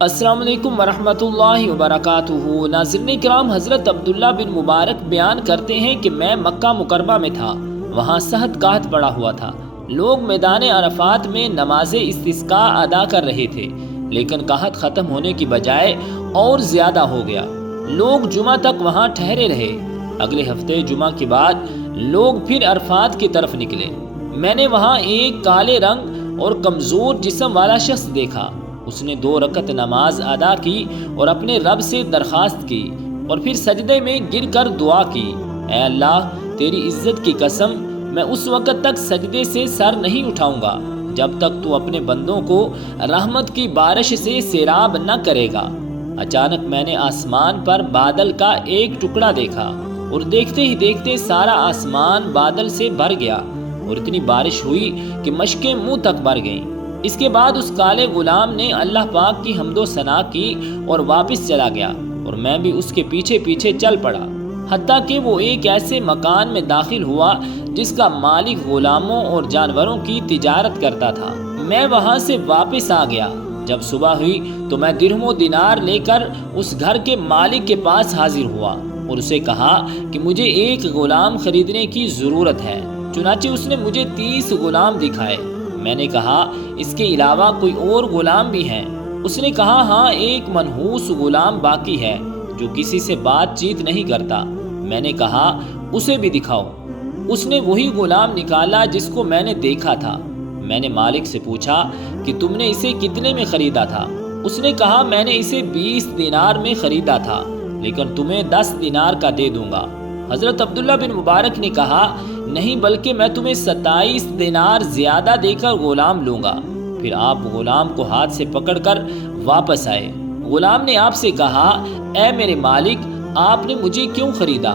السلام علیکم ورحمۃ اللہ وبرکاتہ۔ ناظرین کرام، حضرت عبداللہ بن مبارک بیان کرتے ہیں کہ میں مکہ مکرمہ میں تھا، وہاں سخت قحط پڑا ہوا تھا۔ لوگ میدان عرفات میں نماز استسقاء ادا کر رہے تھے، لیکن قحط ختم ہونے کی بجائے اور زیادہ ہو گیا۔ لوگ جمعہ تک وہاں ٹھہرے رہے۔ اگلے ہفتے جمعہ کے بعد لوگ پھر عرفات کی طرف نکلے۔ میں نے وہاں ایک کالے رنگ اور کمزور جسم والا شخص دیکھا۔ اس نے 2 رکعت نماز ادا کی اور اپنے رب سے درخواست کی، اور پھر سجدے میں گر کر دعا کی، اے اللہ، تیری عزت کی قسم، میں اس وقت تک سجدے سے سر نہیں اٹھاؤں گا جب تک تو اپنے بندوں کو رحمت کی بارش سے سیراب نہ کرے گا۔ اچانک میں نے آسمان پر بادل کا ایک ٹکڑا دیکھا، اور دیکھتے ہی دیکھتے سارا آسمان بادل سے بھر گیا، اور اتنی بارش ہوئی کہ مشکیں منہ تک بھر گئیں۔ اس کے بعد اس کالے غلام نے اللہ پاک کی حمد و ثنا کی اور واپس چلا گیا، اور میں بھی اس کے پیچھے پیچھے چل پڑا، حتیٰ کہ وہ ایک ایسے مکان میں داخل ہوا جس کا مالک غلاموں اور جانوروں کی تجارت کرتا تھا۔ میں وہاں سے واپس آ گیا۔ جب صبح ہوئی تو میں درہم و دینار لے کر اس گھر کے مالک کے پاس حاضر ہوا اور اسے کہا کہ مجھے ایک غلام خریدنے کی ضرورت ہے۔ چنانچہ اس نے مجھے 30 غلام دکھائے۔ میں نے کہا، اس کے علاوہ کوئی اور غلام بھی ہیں؟ اس نے کہا، ہاں، ایک منحوس غلام باقی ہے جو کسی سے بات چیت نہیں کرتا۔ میں نے کہا، اسے بھی دکھاؤ۔ اس نے وہی غلام نکالا جس کو میں نے دیکھا تھا۔ میں نے مالک سے پوچھا کہ تم نے اسے کتنے میں خریدا تھا؟ اس نے کہا، میں نے اسے 20 دینار میں خریدا تھا، لیکن تمہیں 10 دینار کا دے دوں گا۔ حضرت عبداللہ بن مبارک نے کہا، نہیں، بلکہ میں تمہیں 27 دینار زیادہ دے کر غلام لوں گا۔ پھر آپ غلام کو ہاتھ سے پکڑ کر واپس آئے۔ غلام نے آپ سے کہا، اے میرے مالک، آپ نے مجھے کیوں خریدا؟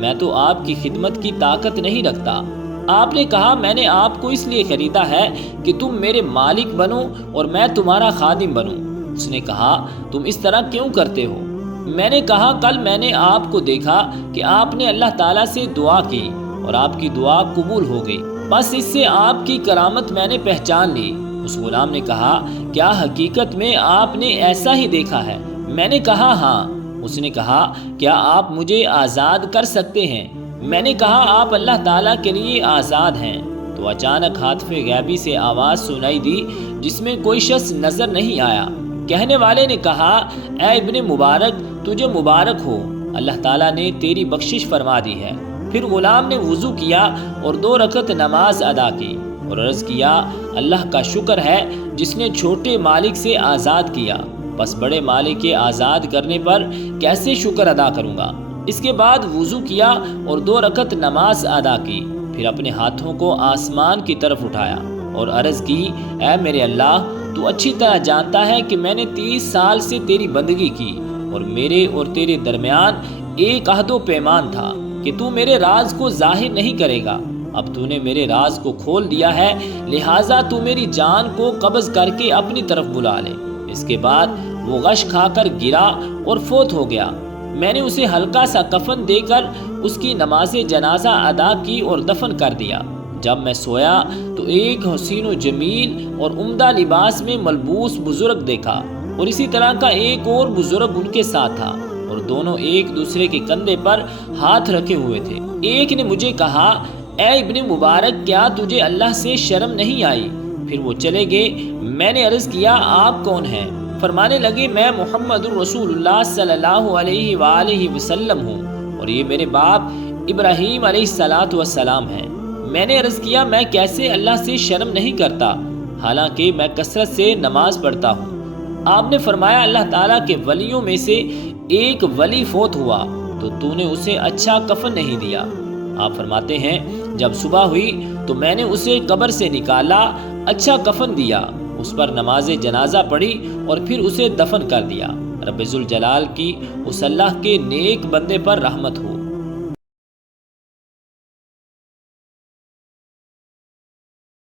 میں تو آپ کی خدمت کی طاقت نہیں رکھتا۔ آپ نے کہا، میں نے آپ کو اس لیے خریدا ہے کہ تم میرے مالک بنو اور میں تمہارا خادم بنوں۔ اس نے کہا، تم اس طرح کیوں کرتے ہو؟ میں نے کہا، کل میں نے آپ کو دیکھا کہ آپ نے اللہ تعالیٰ سے دعا کی اور آپ کی دعا قبول ہو گئی، بس اس سے آپ کی کرامت میں نے پہچان لی۔ اس غلام نے کہا، کیا حقیقت میں آپ نے ایسا ہی دیکھا ہے؟ میں نے کہا، ہاں۔ اس نے کہا، کیا آپ مجھے آزاد کر سکتے ہیں؟ میں نے کہا، آپ اللہ تعالیٰ کے لیے آزاد ہیں۔ تو اچانک ہاتف غیبی سے آواز سنائی دی جس میں کوئی شخص نظر نہیں آیا۔ کہنے والے نے کہا، اے ابن مبارک، تجھے مبارک ہو، اللہ تعالیٰ نے تیری بخشش فرما دی ہے۔ پھر غلام نے وضو کیا اور 2 رکعت نماز ادا کی اور عرض کیا، اللہ کا شکر ہے جس نے چھوٹے مالک سے آزاد کیا، بس بڑے مالک کے آزاد کرنے پر کیسے شکر ادا کروں گا؟ اس کے بعد وضو کیا اور 2 رکعت نماز ادا کی، پھر اپنے ہاتھوں کو آسمان کی طرف اٹھایا اور عرض کی، اے میرے اللہ، تو اچھی طرح جانتا ہے کہ میں نے 30 سال سے تیری بندگی کی، اور میرے اور تیرے درمیان ایک عہد و پیمان تھا کہ تو میرے راز کو ظاہر نہیں کرے گا۔ اب تو نے میرے راز کو کھول دیا ہے، لہٰذا تو میری جان کو قبض کر کے اپنی طرف بلا لے۔ اس کے بعد وہ غش کھا کر گرا اور فوت ہو گیا۔ میں نے اسے ہلکا سا کفن دے کر اس کی نماز جنازہ ادا کی اور دفن کر دیا۔ جب میں سویا تو ایک حسین و جمیل اور عمدہ لباس میں ملبوس بزرگ دیکھا، اور اسی طرح کا ایک اور بزرگ ان کے ساتھ تھا، اور دونوں ایک دوسرے کے کندھے پر ہاتھ رکھے ہوئے تھے۔ ایک نے مجھے کہا، اے ابن مبارک، کیا تجھے اللہ سے شرم نہیں آئی؟ پھر وہ چلے گئے۔ میں نے عرض کیا، آپ کون ہیں؟ فرمانے لگے، میں محمد الرسول اللہ صلی اللہ علیہ وآلہ وسلم ہوں، اور یہ میرے باپ ابراہیم علیہ السلام ہیں۔ میں نے عرض کیا، میں کیسے اللہ سے شرم نہیں کرتا، حالانکہ میں کثرت سے نماز پڑھتا ہوں؟ آپ نے فرمایا، اللہ تعالیٰ کے ولیوں میں سے ایک ولی فوت ہوا تو نے اسے اچھا کفن نہیں دیا۔ آپ فرماتے ہیں، جب صبح ہوئی تو میں نے اسے قبر سے نکالا، اچھا کفن دیا، اس پر نماز جنازہ پڑھی اور پھر اسے دفن کر دیا۔ رب ذوالجلال کی اس اللہ کے نیک بندے پر رحمت ہو۔